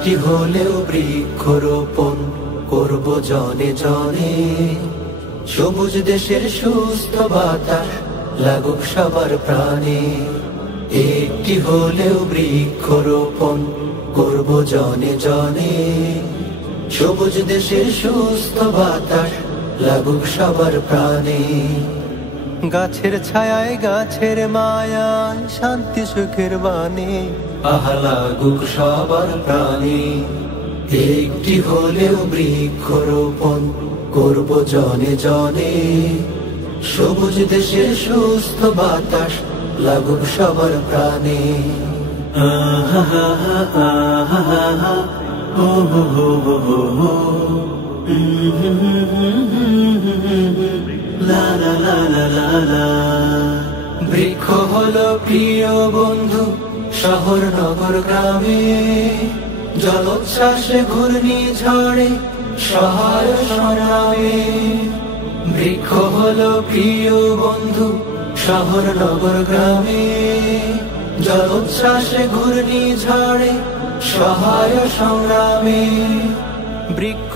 একটি হলেও বৃক্ষরোপণ করব জনে জনে। সবুজ দেশের সুস্থ বাতাস লাগুক সবার প্রাণে। একটি হলেও বৃক্ষরোপণ করব জনে জনে। সবুজ দেশের সুস্থ বাতাস লাগুক সবার প্রাণে। গাছের ছায়ায় গাছের মায়ায় শান্তি সুখের বাণী আহা লাগুক সবার প্রাণে। একটি হলেও বৃক্ষরোপণ করব জনে জনে। সবুজ দেশের সুস্থ বাতাস লাগুক সবার প্রাণে। আহা হা হা আহা হা ও হো হো হো হো লা লা লা লা লা লা। বৃক্ষ হলো প্রিয় বন্ধু শহর নগর গ্রামে। জলোচ্ছ্বাসে ঘূর্ণিঝড়ে সহায় সংগ্রামে। বৃক্ষ হলো প্রিয় বন্ধু শহর নগর গ্রামে। জলোচ্ছ্বাসে ঘূর্ণিঝড়ে সহায় সংগ্রামে। বৃক্ষ